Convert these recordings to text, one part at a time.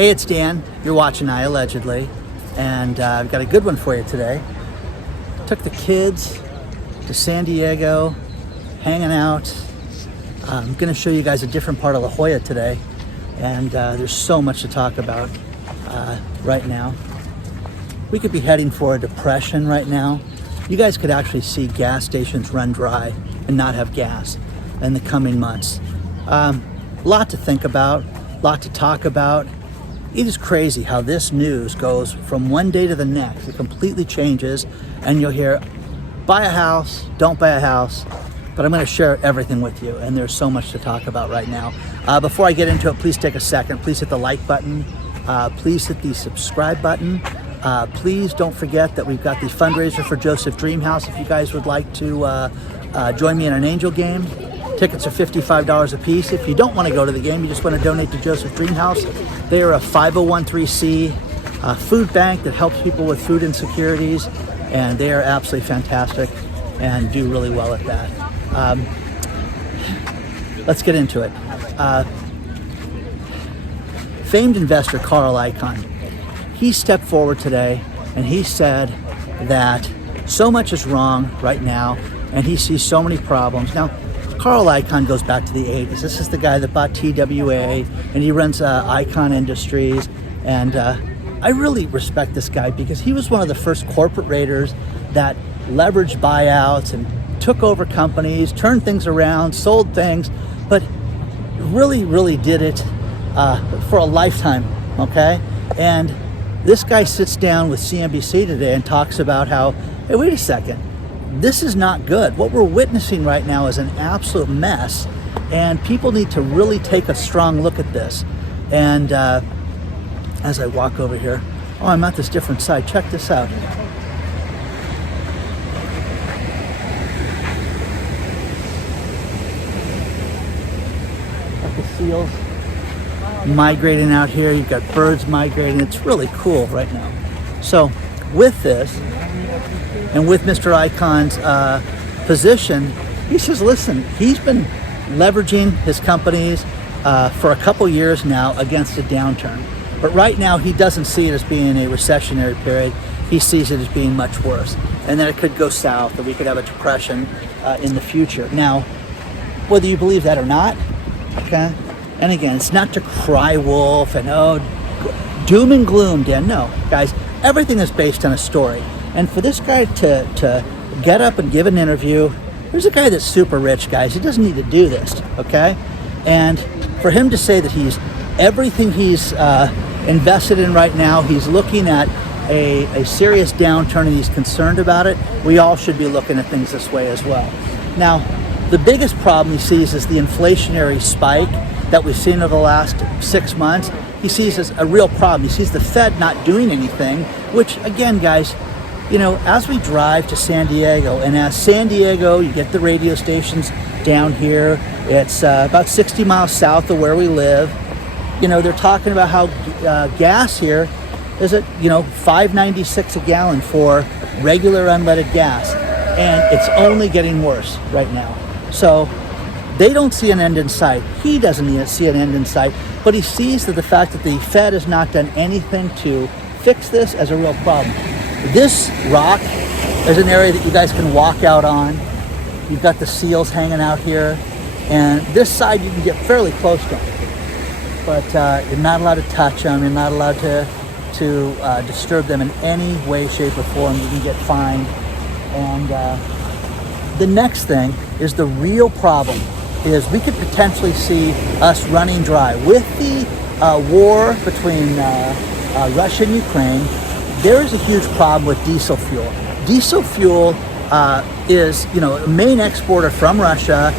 Hey, it's Dan. You're watching iAllegedly, and I've got a good one for you today. Took the kids to San Diego, hanging out. I'm going to show you guys a different part of La Jolla today, and there's so much to talk about right now. We could be heading for a depression right now. You guys could actually see gas stations run dry and not have gas in the coming months. A lot to think about, a lot to talk about. It is crazy how this news goes from one day to the next. It completely changes, and you'll hear, buy a house, don't buy a house. But I'm going to share everything with you, and there's so much to talk about right now. Before I get into it, please take a second. Please hit the like button. Please hit the subscribe button. Please don't forget that we've got the fundraiser for Joseph Dreamhouse. If you guys would like to join me in an angel game, tickets are $55 a piece. If you don't want to go to the game, you just want to donate to Joseph Dreamhouse. They are a 501(c) food bank that helps people with food insecurities, and they are absolutely fantastic and do really well at that. Let's get into it. Famed investor Carl Icahn, he stepped forward today and he said that so much is wrong right now and he sees so many problems. Now, Carl Icahn goes back to the 80s. This is the guy that bought TWA, and he runs Icahn Industries. And I really respect this guy because he was one of the first corporate raiders that leveraged buyouts and took over companies, turned things around, sold things, but really did it for a lifetime, okay? And this guy sits down with CNBC today and talks about how, hey, wait a second, this is not good. What we're witnessing right now is an absolute mess, and people need to really take a strong look at this. And as I walk over here, oh, I'm at this different side. Check this out. Got the seals migrating out here. You've got birds migrating. It's really cool right now. So with this, and with Mr. Icahn's position, he says, listen, he's been leveraging his companies for a couple years now against a downturn. But right now, he doesn't see it as being a recessionary period. He sees it as being much worse. And that it could go south, that we could have a depression in the future. Now, whether you believe that or not, okay? And again, it's not to cry wolf and, oh, doom and gloom, Dan. No, guys, everything is based on a story. And for this guy to get up and give an interview, there's a guy that's super rich, guys. He doesn't need to do this, okay? And for him to say that everything he's invested in right now, he's looking at a serious downturn and he's concerned about it, we all should be looking at things this way as well. Now, the biggest problem he sees is the inflationary spike that we've seen over the last 6 months. He sees as a real problem. He sees the Fed not doing anything, which again, guys, you know, as we drive to San Diego, and as San Diego, you get the radio stations down here. It's about 60 miles south of where we live. You know, they're talking about how gas here is at, $5.96 a gallon for regular unleaded gas. And it's only getting worse right now. So they don't see an end in sight. He doesn't see an end in sight, but he sees that the fact that the Fed has not done anything to fix this as a real problem. This rock is an area that you guys can walk out on. You've got the seals hanging out here, and this side you can get fairly close to them, but you're not allowed to touch them. You're not allowed to disturb them in any way, shape, or form. You can get fined. And the next thing is the real problem is we could potentially see us running dry with the war between Russia and Ukraine. There is a huge problem with diesel fuel. Diesel fuel is, a main exporter from Russia.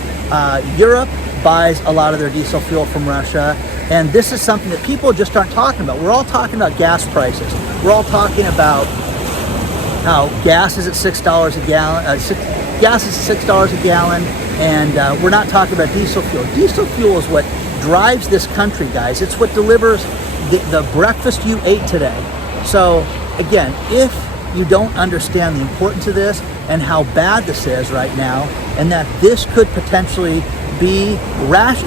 Europe buys a lot of their diesel fuel from Russia, and this is something that people just aren't talking about. We're all talking about gas prices. We're all talking about how gas is at $6 a gallon. Gas is $6 a gallon, and we're not talking about diesel fuel. Diesel fuel is what drives this country, guys. It's what delivers the breakfast you ate today. So again, if you don't understand the importance of this and how bad this is right now, and that this could potentially be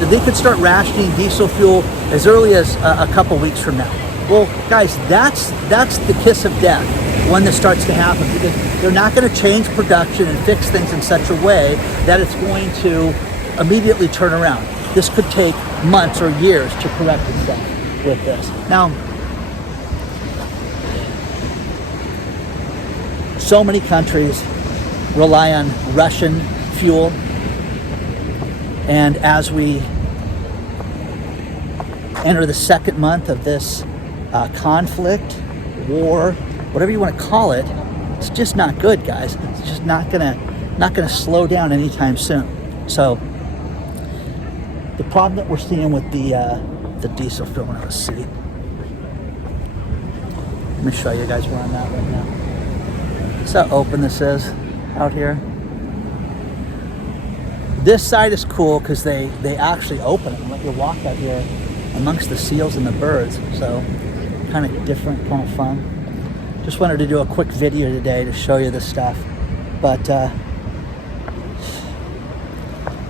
they could start rationing diesel fuel as early as a couple weeks from now. Well, guys, that's the kiss of death when this starts to happen, because they're not going to change production and fix things in such a way that it's going to immediately turn around. This could take months or years to correct itself with this. Now, so many countries rely on Russian fuel, and as we enter the second month of this conflict, war, whatever you want to call it, it's just not good, guys. It's just not gonna slow down anytime soon. So the problem that we're seeing with the diesel fuel, on the seat. Let me show you guys where I'm at right now. See how open this is out here. This side is cool because they actually open it and let you walk out here amongst the seals and the birds. So kind of different, kind of fun. Just wanted to do a quick video today to show you this stuff. But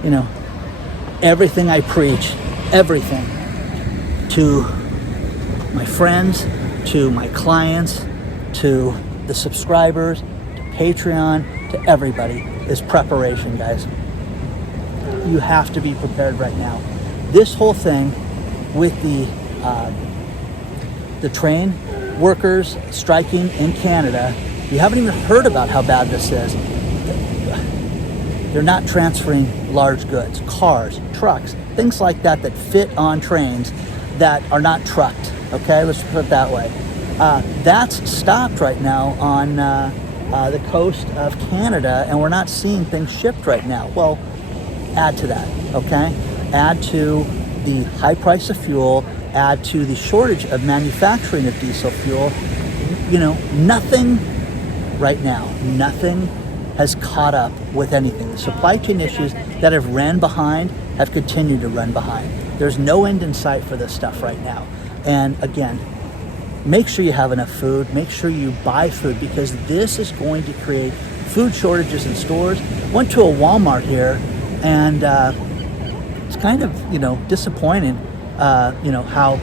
you know, everything I preach, everything to my friends, to my clients, to the subscribers, to Patreon, to everybody is preparation, guys. You have to be prepared right now. This whole thing with the train workers striking in Canada, you haven't even heard about how bad this is. They're not transferring large goods, cars, trucks, things like that that fit on trains that are not trucked. Okay, let's put it that way. That's stopped right now on the coast of Canada, and we're not seeing things shipped right now. Well, add to that, okay? Add to the high price of fuel, add to the shortage of manufacturing of diesel fuel. You know, nothing right now, nothing has caught up with anything. The supply chain issues that have ran behind have continued to run behind. There's no end in sight for this stuff right now. And again, make sure you have enough food, make sure you buy food, because this is going to create food shortages in stores. Went to a Walmart here, and it's kind of, you know, disappointing, you know, how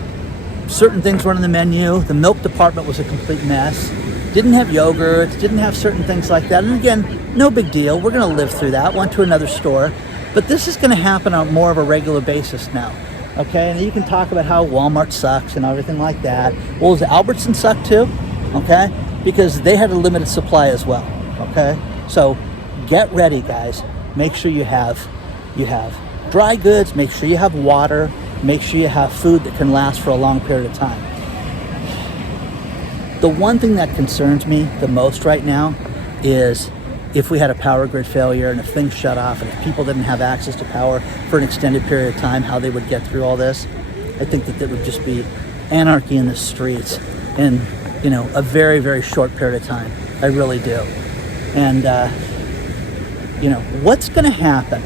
certain things were on the menu. The milk department was a complete mess. Didn't have yogurts, didn't have certain things like that. And again, no big deal. We're going to live through that. Went to another store. But this is going to happen on more of a regular basis now. Okay, and you can talk about how Walmart sucks and everything like that. Well, does Albertson suck too? Okay, because they had a limited supply as well. Okay, so get ready, guys. Make sure you have dry goods. Make sure you have water. Make sure you have food that can last for a long period of time. The one thing that concerns me the most right now is if we had a power grid failure and if things shut off and if people didn't have access to power for an extended period of time, how they would get through all this. I think that would just be anarchy in the streets in, you know, a very, very short period of time. I really do. And, you know, what's going to happen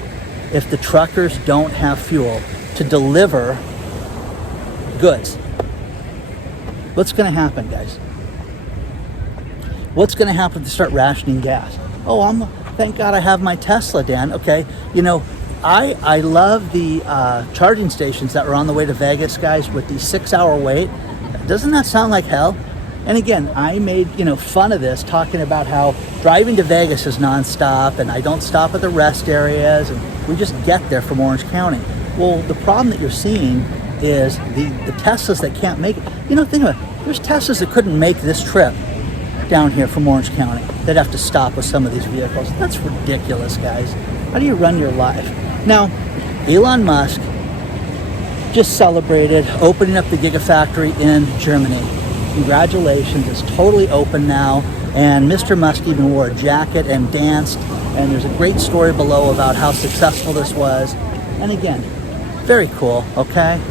if the truckers don't have fuel to deliver goods? What's going to happen, guys? What's going to happen if they start rationing gas? Oh, thank God I have my Tesla, Dan. Okay, you know, I love the charging stations that were on the way to Vegas, guys, with the 6-hour wait. Doesn't that sound like hell? And again, I made, you know, fun of this, talking about how driving to Vegas is nonstop and I don't stop at the rest areas and we just get there from Orange County. Well, the problem that you're seeing is the Teslas that can't make it. You know, think about it. There's Teslas that couldn't make this trip down here from Orange County. They'd have to stop with some of these vehicles. That's ridiculous, guys. How do you run your life? Now, Elon Musk just celebrated opening up the Gigafactory in Germany. Congratulations, it's totally open now. And Mr. Musk even wore a jacket and danced. And there's a great story below about how successful this was. And again, very cool, okay?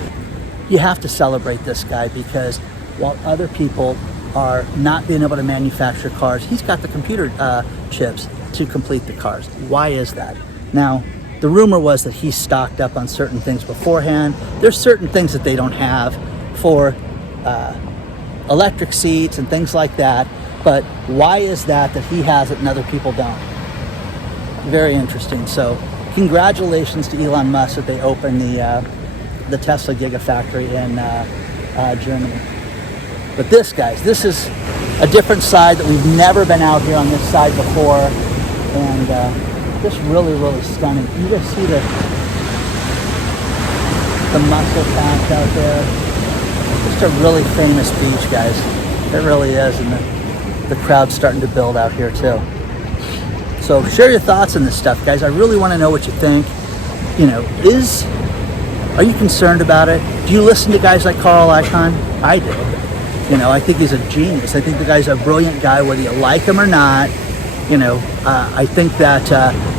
You have to celebrate this guy because while other people are not being able to manufacture cars, he's got the computer chips to complete the cars. Why is that? Now, the rumor was that he stocked up on certain things beforehand. There's certain things that they don't have for electric seats and things like that. But why is that he has it and other people don't? Very interesting. So congratulations to Elon Musk that they opened the Tesla Gigafactory in Germany. But this, guys, this is a different side that we've never been out here on this side before, and just really, really stunning. You guys see the mussel patch out there? Just a really famous beach, guys. It really is, and the crowd's starting to build out here too. So share your thoughts on this stuff, guys. I really want to know what you think. You know, are you concerned about it? Do you listen to guys like Carl Icahn? I do. You know, I think he's a genius. I think the guy's a brilliant guy, whether you like him or not. You know, I think that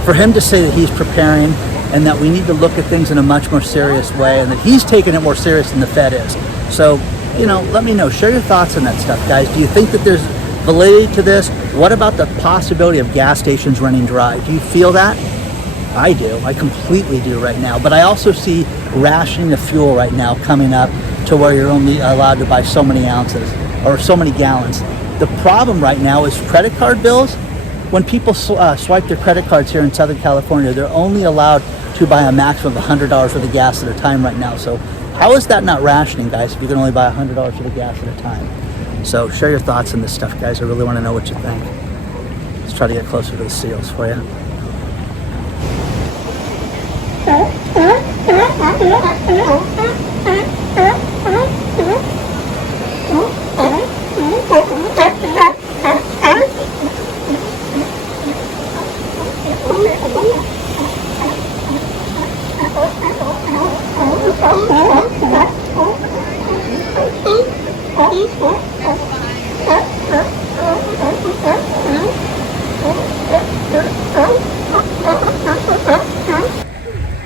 for him to say that he's preparing and that we need to look at things in a much more serious way, and that he's taking it more serious than the Fed is. So, you know, let me know. Share your thoughts on that stuff, guys. Do you think that there's validity to this? What about the possibility of gas stations running dry? Do you feel that? I do. I completely do right now. But I also see rationing of fuel right now coming up to where you're only allowed to buy so many ounces or so many gallons. The problem right now is credit card bills. When people swipe their credit cards here in Southern California, they're only allowed to buy a maximum of $100 worth of gas at a time right now. So how is that not rationing, guys, if you can only buy $100 worth of gas at a time? So share your thoughts on this stuff, guys. I really want to know what you think. Let's try to get closer to the seals for you.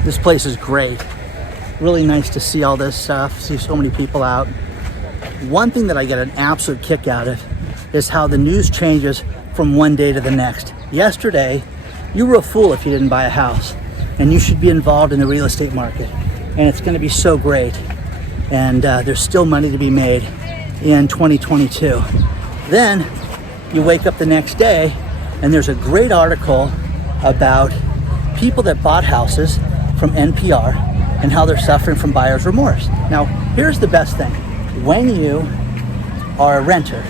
This place is great. Really nice to see all this stuff, see so many people out. One thing that I get an absolute kick out of is how the news changes from one day to the next. Yesterday, you were a fool if you didn't buy a house, and you should be involved in the real estate market, and it's going to be so great. And there's still money to be made in 2022. Then you wake up the next day and there's a great article about people that bought houses from NPR and how they're suffering from buyer's remorse. Now, here's the best thing. When you are a renter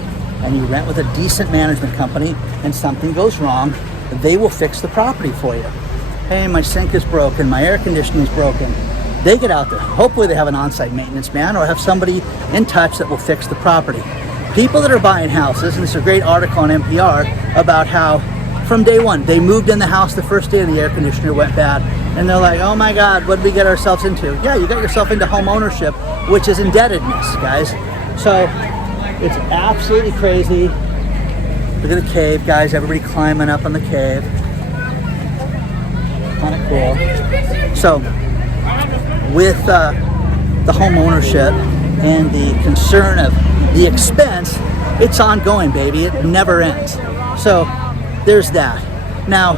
and you rent with a decent management company and something goes wrong, they will fix the property for you. Hey, my sink is broken, my air conditioning is broken. They get out there. Hopefully they have an on-site maintenance man or have somebody in touch that will fix the property. People that are buying houses, and this is a great article on NPR about how from day one, they moved in the house the first day and the air conditioner went bad. And they're like, oh my God, what did we get ourselves into? Yeah, you got yourself into home ownership, which is indebtedness, guys. So it's absolutely crazy. Look at the cave, guys. Everybody climbing up on the cave. Kind of cool. So with the home ownership and the concern of the expense, it's ongoing, baby. It never ends. So there's that. Now,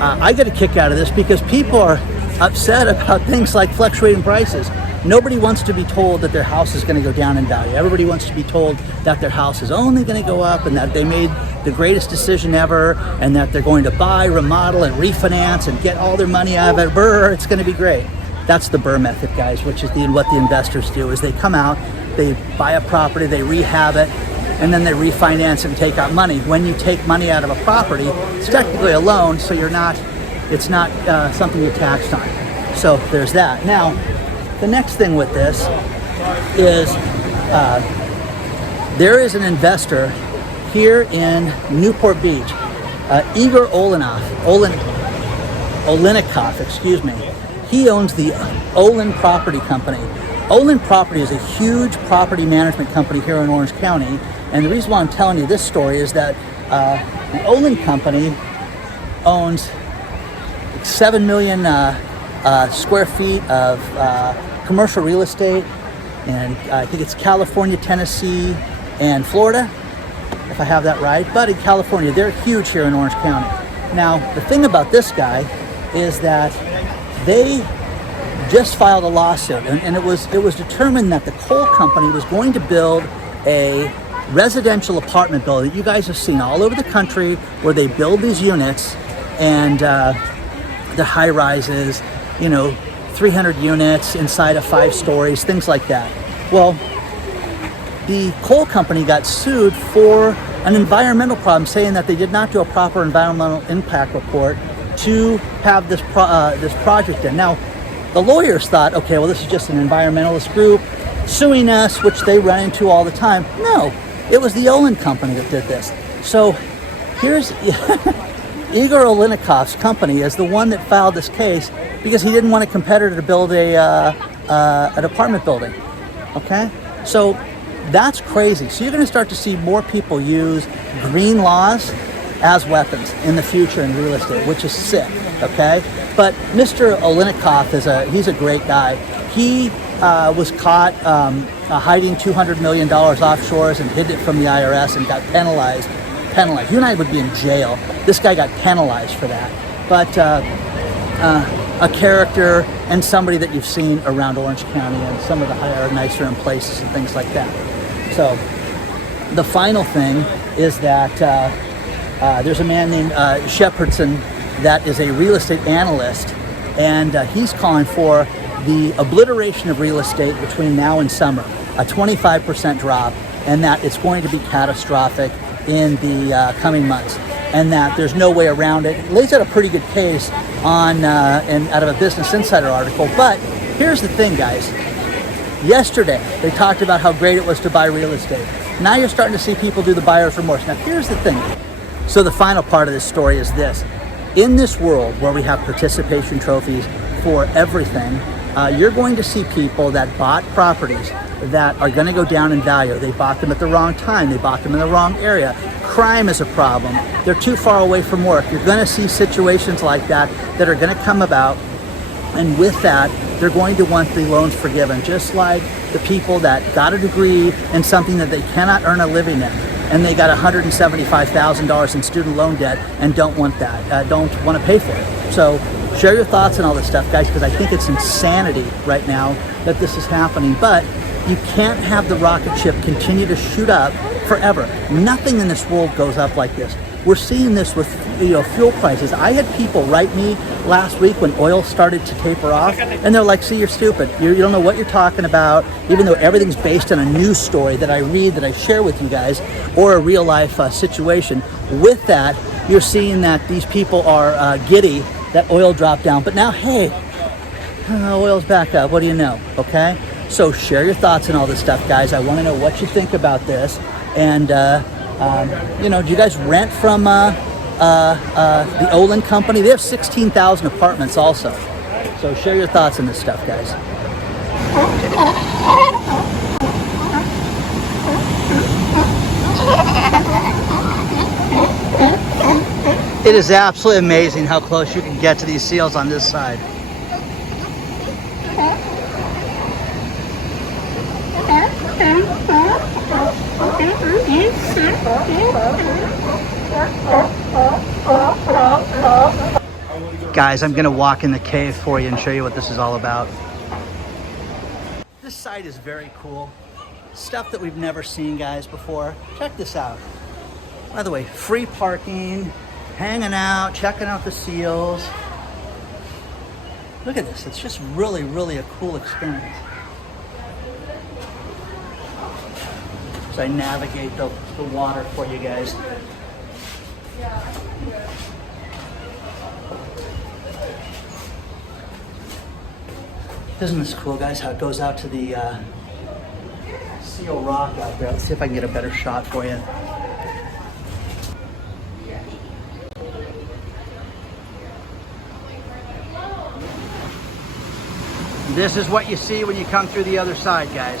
I get a kick out of this because people are upset about things like fluctuating prices. Nobody wants to be told that their house is going to go down in value. Everybody wants to be told that their house is only going to go up and that they made the greatest decision ever and that they're going to buy, remodel, and refinance and get all their money out of it. Brr, it's going to be great. That's the Burr method, guys, which is what the investors do, is they come out, they buy a property, they rehab it, and then they refinance it and take out money. When you take money out of a property, it's technically a loan, so it's not something you're taxed on. So there's that. Now, the next thing with this is there is an investor here in Newport Beach, Igor Olenikov, excuse me. He owns the Olin Property Company. Olin Property is a huge property management company here in Orange County. And the reason why I'm telling you this story is that the Olin Company owns 7 million square feet of commercial real estate. And I think it's California, Tennessee, and Florida, if I have that right. But in California, they're huge here in Orange County. Now, the thing about this guy is that they just filed a lawsuit, and it was determined that the coal company was going to build a residential apartment building that you guys have seen all over the country where they build these units, and the high rises, 300 units inside of 5 stories, things like that. Well, the coal company got sued for an environmental problem, saying that they did not do a proper environmental impact report to have this project in. Now, the lawyers thought, okay, well, this is just an environmentalist group suing us, which they run into all the time. No, it was the Olin company that did this. So here's Igor Olinikov's company is the one that filed this case because he didn't want a competitor to build an apartment building. Okay, so that's crazy. So you're going to start to see more people use green laws as weapons in the future in real estate, which is sick. Okay, but Mr. Olinikov he's a great guy. He was caught hiding $200 million offshores and hid it from the IRS and got penalized. You and I would be in jail. This guy got penalized for that. But a character and somebody that you've seen around Orange County and some of the higher, nicer end places and things like that. So the final thing is that there's a man named Shepherdson that is a real estate analyst, and he's calling for the obliteration of real estate between now and summer, a 25% drop, and that it's going to be catastrophic in the coming months, and that there's no way around it. It lays out a pretty good case on and out of a Business Insider article. But here's the thing, guys. Yesterday, they talked about how great it was to buy real estate. Now you're starting to see people do the buyer's remorse. Now here's the thing. So the final part of this story is this. In this world where we have participation trophies for everything, you're going to see people that bought properties that are going to go down in value. They bought them at the wrong time. They bought them in the wrong area. Crime is a problem. They're too far away from work. You're going to see situations like that that are going to come about. And with that, they're going to want the loans forgiven, just like the people that got a degree in something that they cannot earn a living in, and they got $175,000 in student loan debt and don't want that, don't want to pay for it. So share your thoughts on all this stuff, guys, because I think it's insanity right now that this is happening. But you can't have the rocket ship continue to shoot up forever. Nothing in this world goes up like this. We're seeing this with fuel prices. I had people write me last week when oil started to taper off, and they're like, see, you're stupid. You don't know what you're talking about, even though everything's based on a news story that I read, that I share with you guys, or a real life situation. With that, you're seeing that these people are giddy that oil dropped down. But now, hey, oil's back up. What do you know? Okay? So share your thoughts on all this stuff, guys. I want to know what you think about this. And, do you guys rent from the Olin company? They have 16,000 apartments also. So share your thoughts on this stuff, guys. It is absolutely amazing how close you can get to these seals on this side. Guys, I'm gonna walk in the cave for you and show you what this is all about. This site is very cool. Stuff that we've never seen, guys, before. Check this out. By the way, free parking, hanging out, checking out the seals. Look at this. It's just really, really a cool experience. As I navigate the water for you guys. Isn't this cool, guys, how it goes out to the seal rock out there. Let's see if I can get a better shot for you. This is what you see when you come through the other side, guys.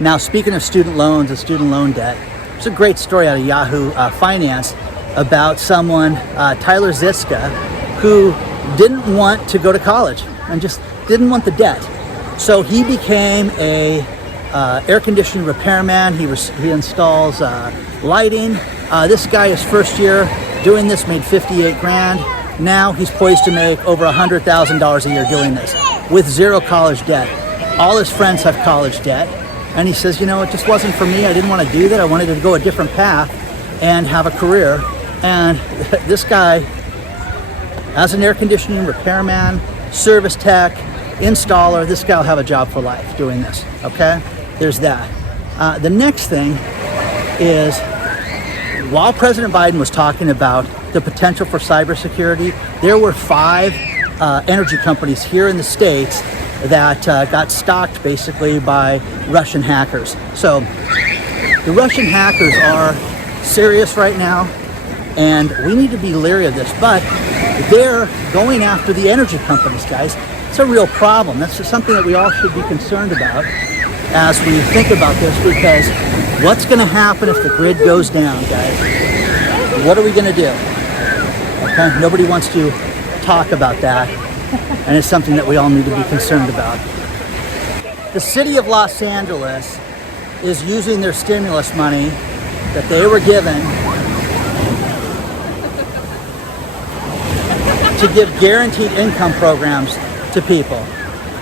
Now, speaking of student loans and student loan debt, there's a great story out of Yahoo Finance about someone, Tyler Ziska, who didn't want to go to college and just didn't want the debt. So he became a air conditioning repairman. He installs lighting. This guy, his first year doing this, made 58 grand. Now he's poised to make over $100,000 a year doing this with zero college debt. All his friends have college debt. And he says, you know, it just wasn't for me. I didn't want to do that. I wanted to go a different path and have a career. And this guy, as an air conditioning repairman, service tech, installer, this guy will have a job for life doing this, okay? There's that. The next thing is, while President Biden was talking about the potential for cybersecurity, there were 5 energy companies here in the States that got stalked basically by Russian hackers. So the Russian hackers are serious right now, and we need to be leery of this, but they're going after the energy companies, guys. It's a real problem. That's just something that we all should be concerned about as we think about this, because what's going to happen if the grid goes down, guys? What are we going to do? Okay, nobody wants to talk about that, and it's something that we all need to be concerned about. The city of Los Angeles is using their stimulus money that they were given to give guaranteed income programs to people.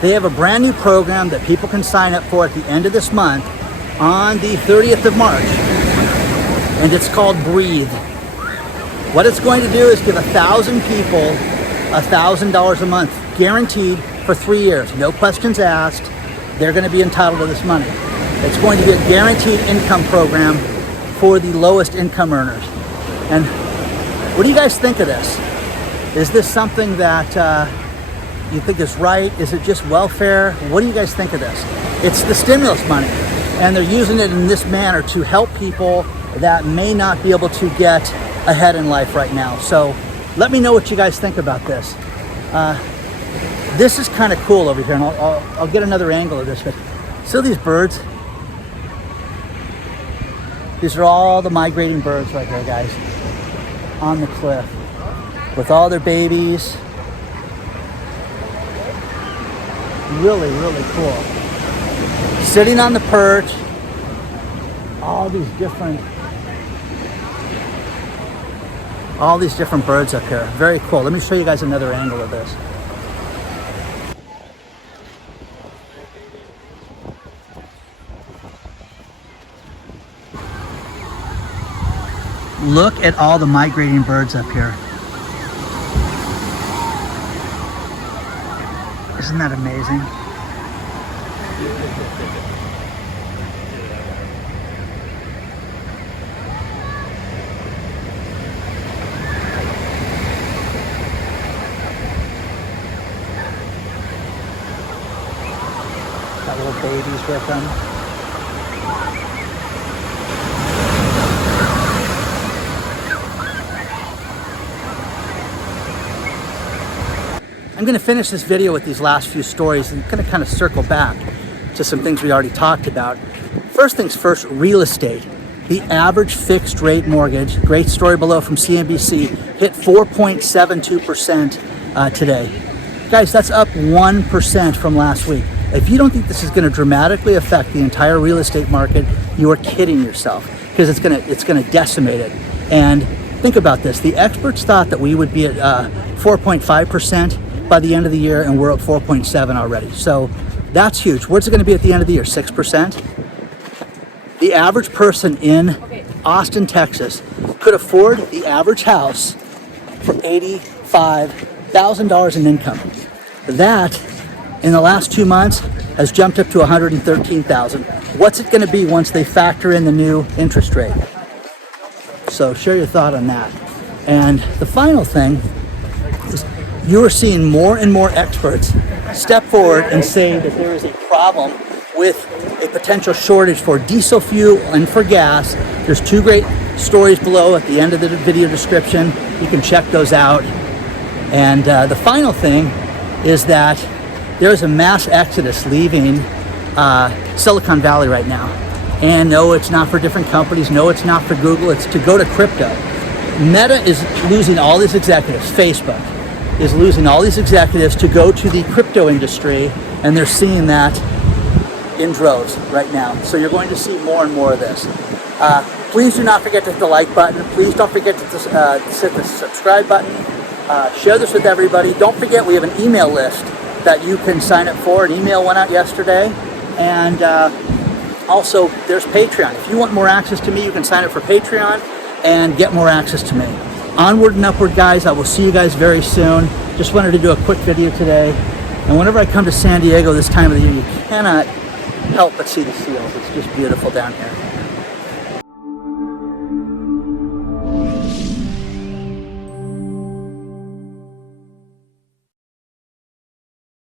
They have a brand new program that people can sign up for at the end of this month on the 30th of March, and it's called Breathe. What it's going to do is give 1,000 people $1,000 a month, guaranteed for 3 years. No questions asked. They're going to be entitled to this money. It's going to be a guaranteed income program for the lowest income earners. And what do you guys think of this? Is this something that you think is right? Is it just welfare? What do you guys think of this? It's the stimulus money, and they're using it in this manner to help people that may not be able to get ahead in life right now. So let me know what you guys think about this. This is kind of cool over here, and I'll get another angle of this. But see these birds? These are all the migrating birds right here, guys, on the cliff with all their babies. Really, really cool. Sitting on the perch, all these different birds up here. Very cool. Let me show you guys another angle of this. Look at all the migrating birds up here. Isn't that amazing? Got little babies with them. I'm going to finish this video with these last few stories and going to kind of circle back to some things we already talked about. First things first, real estate. The average fixed rate mortgage, great story below from CNBC, hit 4.72% today. Guys, that's up 1% from last week. If you don't think this is going to dramatically affect the entire real estate market, you are kidding yourself, because it's going to decimate it. And think about this. The experts thought that we would be at 4.5% by the end of the year, and we're at 4.7 already. So that's huge. Where's it going to be at the end of the year? 6%? The average person in Austin, Texas could afford the average house for $85,000 in income. That, in the last 2 months, has jumped up to $113,000. What's it going to be once they factor in the new interest rate? So share your thought on that. And the final thing is, you are seeing more and more experts step forward and say that there is a problem with a potential shortage for diesel fuel and for gas. There's 2 great stories below at the end of the video description. You can check those out. And the final thing is that there is a mass exodus leaving Silicon Valley right now. And no, it's not for different companies. No, it's not for Google. It's to go to crypto. Meta is losing all these executives. Facebook is losing all these executives to go to the crypto industry, and they're seeing that in droves right now. So you're going to see more and more of this. Please do not forget to hit the like button. Please don't forget to hit the subscribe button. Share this with everybody. Don't forget, we have an email list that you can sign up for. An email went out yesterday, and Also, there's Patreon. If you want more access to me, you can sign up for Patreon and get more access to me. Onward and upward, guys. I will see you guys very soon. Just wanted to do a quick video today. And whenever I come to San Diego this time of the year, you cannot help but see the seals. It's just beautiful down here.